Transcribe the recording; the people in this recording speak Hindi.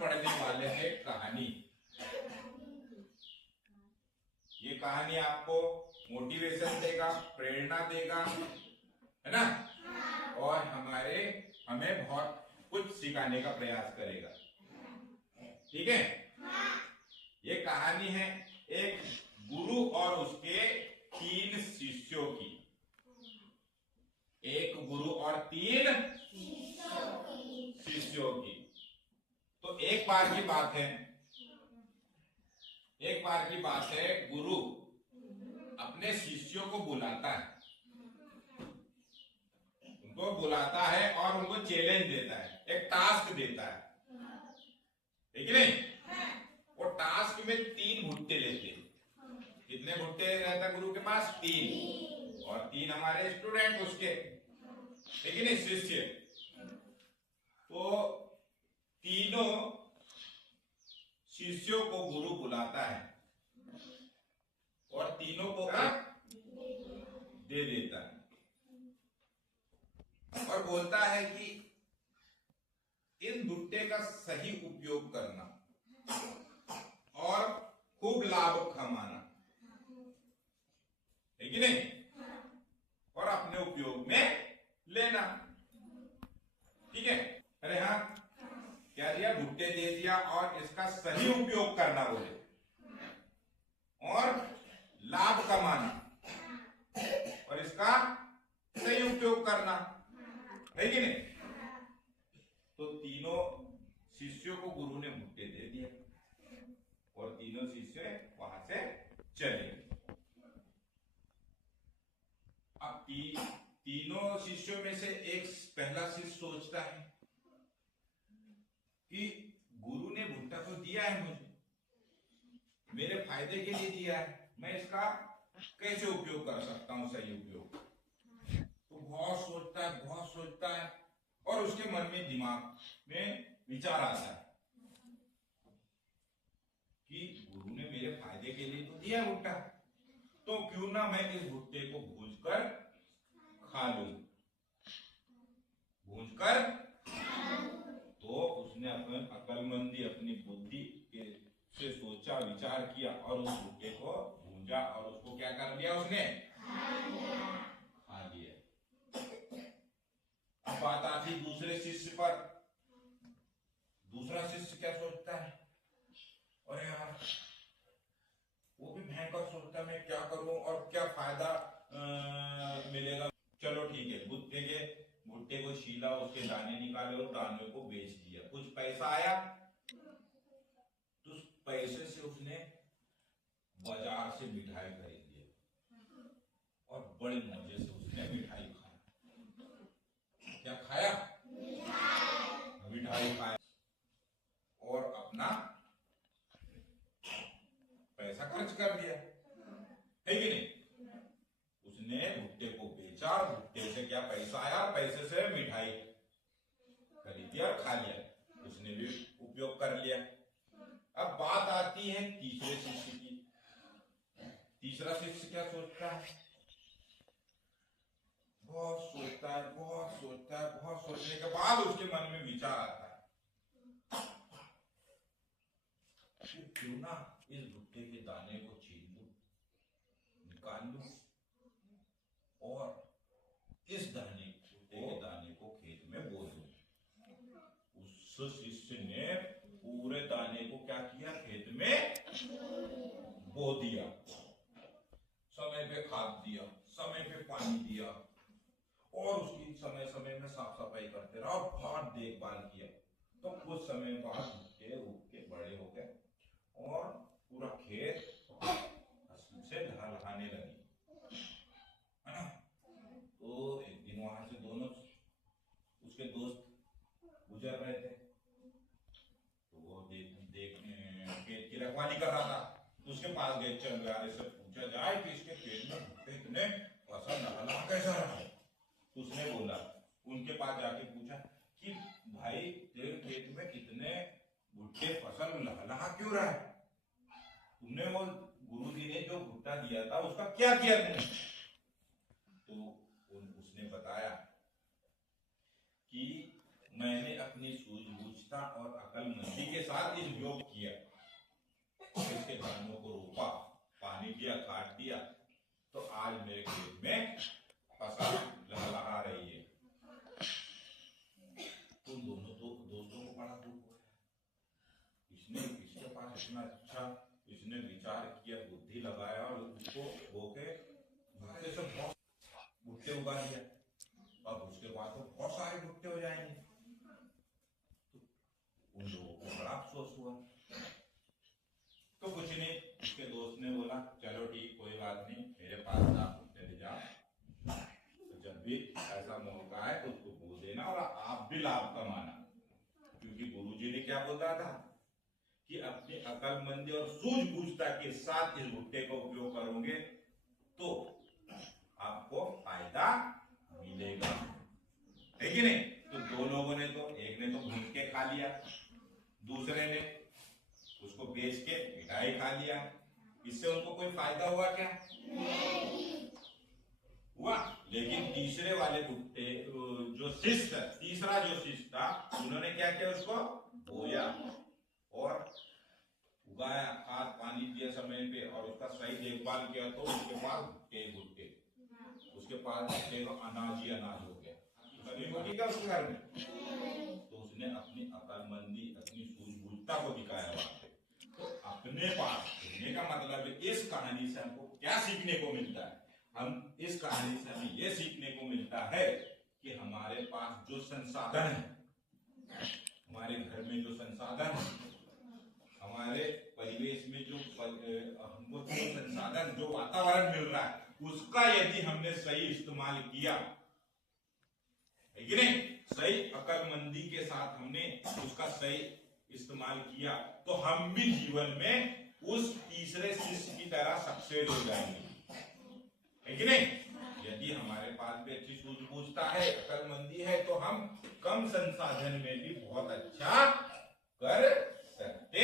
पढ़ने वाले हैं कहानी। ये कहानी आपको मोटिवेशन देगा, प्रेरणा देगा, है ना, और हमें बहुत कुछ सिखाने का प्रयास करेगा। ठीक है। ये कहानी है एक गुरु और उसके 3 शिष्यों की। एक गुरु और 3 शिष्यों की। तो एक बार की बात है, गुरु अपने शिष्यों को बुलाता है, और उनको चैलेंज देता है, एक टास्क देता है, ठीक है नहीं? वो टास्क में 3 भुट्टे लेते हैं। कितने भुट्टे रहता गुरु के पास? 3, और 3 हमारे स्टूडेंट उसके, ठीक है नहीं, शिष्य। तो तीनों शिष्यों को गुरु बुलाता है और तीनों को दे देता है और बोलता है कि इन भुट्टे का सही उपयोग करना और खूब लाभ कमाना, है कि नहीं, और अपने उपयोग में लेना। ठीक है। अरे हाँ, क्या दिया? भुट्टे दे दिया और इसका सही उपयोग करना बोले, और लाभ कमाना और इसका सही उपयोग करना, है कि नहीं? तो तीनों शिष्यों को गुरु ने भुट्टे दे दिया और तीनों शिष्य वहां से चले। अब तीनों शिष्यों में से एक पहला शिष्य सोचता है कि गुरु ने भुट्टा तो दिया है मुझे, मेरे फायदे के लिए दिया है, मैं इसका कैसे उपयोग कर सकता हूं, सही उपयोग। तो बहुत सोचता है और उसके मन में, दिमाग में विचार आता है कि गुरु ने मेरे फायदे के लिए तो दिया भुट्टा, तो क्यों ना मैं इस भुट्टे को भूंजकर खा लूं। तो उसने अपनी अक्लमंदी, अपनी बुद्धि से सोचा, विचार किया और उस भुट्टे को भूंजा और उसको क्या कर लिया? उसने खा लिया। अब बात आती दूसरे शिष्य पर। दूसरा शिष्य क्या सोचता है? अरे यार, वो भी भयंकर सोचता है, मैं क्या करूं और क्या फायदा मिलेगा। चलो ठीक है, भुट्टे को छीला, उसके दाने निकाले और दाने को बेच दिया, कुछ पैसा आया। तो उस पैसे से उसने बाजार से मिठाई खरीद लिया और बड़े मजे से उसने मिठाई खाया। क्या खाया? मिठाई खाया और अपना पैसा खर्च कर दिया, है कि नहीं? उसने भुट्टे को बेचा, भुट्टे से क्या पैसा आया? पैसे से मिठाई खरीदी और खा लिया, उसने भी उपयोग कर लिया। अब बात आती है तीसरे शिष्य की। तीसरा शिष्य क्या सोचता है? बहुत सोचने के बाद उसके मन में विचार आता है कि क्यों ना इस भुट्टे के दाने को छील लूं, निकाल लूं और इस दाने को खेत में बो दूं। उस शिष्य ने पूरे दाने को क्या किया? खेत में बो दिया, समय पे खाद दिया, समय पे पानी दिया और उसकी समय में साफ सफाई करते रहा और बहुत देखभाल किया। तो कुछ समय बाद भुट्टे उग के बड़े हो गए और पूरा खेत से लहलहाने लगी, है ना? तो एक दिन वहां से दोनों उसके दोस्त गुजर रहे थे, तो वो खेत की रखवाली कर रहा था। तो उसके पास गए, चंगारे से पूछा जाए कि इसके खेत में भुट्टे इतने फसल लहलहा कैसा रहा है? तो उसने बोला, उनके पास जाके पूछा कि भाई तेरे खेत में कितने भुट्टे फसल लहलहा क्यों रहा है? तुमने वो गुरु जी ने जो भुट्टा दिया था उसका क्या किया तुमने? तो उसने बताया कि मैंने अपनी सूझबूझ सूझता और अकलमंदी के साथ इस योग किया, इसके दानों को रोपा, पानी दिया, खाद दिया, तो आज मेरे खेत में फसल लहलहा रही है। तुम दोनों तो दोस्तों को बड़ा दुख हो गया। इसने इसके पास इतना अच्छा इसने विचार किया, बुद्धि लगाया और उसको होके भुट्टे से बहुत भुट्टे उगा दिया। अब उसके बाद तो बहुत सारे भुट्टे हो जाएंगे। तो उन लोगों को बड़ा अफसोस हुआ। तो कुछ नहीं, उसके दोस्त ने बोला चलो ठीक, कोई बात नहीं, मेरे पास आप भुट्टे ले जाओ, तो जब भी ऐसा मौका है तो उसको बोल देना और आप भी लाभ कमाना। क्योंकि गुरुजी ने क्या बोला था कि अपनी अकलमंदी और सूझबूझता के साथ इस भुट्टे का उपयोग करोगे तो आपको फायदा मिलेगा, है कि नहीं? तो दो लोगों ने तो, एक ने तो भून के खा लिया, दूसरे ने उसको बेच के मिठाई खा लिया। इससे उनको कोई फायदा हुआ क्या? नहीं हुआ। लेकिन तीसरे वाले भुट्टे जो शिष्य, तीसरा जो शिष्य था, उन्होंने क्या किया, उसको बोया और उगाया, खाद पानी दिया समय पे और उसका सही देखभाल किया, तो उसके पास भुट्टे उसके पास अनाज ही अनाज हो गया। कभी होगी क्या उसके घर में? तो उसने अपनी अकलमंदी, अपनी सूझबूझता को दिखाया वहां पे। तो अपने पास कहने का मतलब है, इस कहानी से हमको क्या सीखने को मिलता है? हम इस कहानी से हमें यह सीखने को मिलता है कि हमारे पास जो संसाधन है, हमारे घर में जो संसाधन है, हमारे परिवेश में जो हमको जो संसाधन, जो वातावरण मिल रहा है, उसका यदि हमने सही इस्तेमाल किया, है कि नहीं, सही अकलमंदी के साथ हमने उसका सही इस्तेमाल किया, तो हम भी जीवन में उस तीसरे शिष्य की तरह सक्सेस हो जाएंगे, है कि नहीं? यदि हमारे पास भी अच्छी सूझबूझता है, अकलमंदी है, तो हम कम संसाधन में भी बहुत अच्छा कर सकते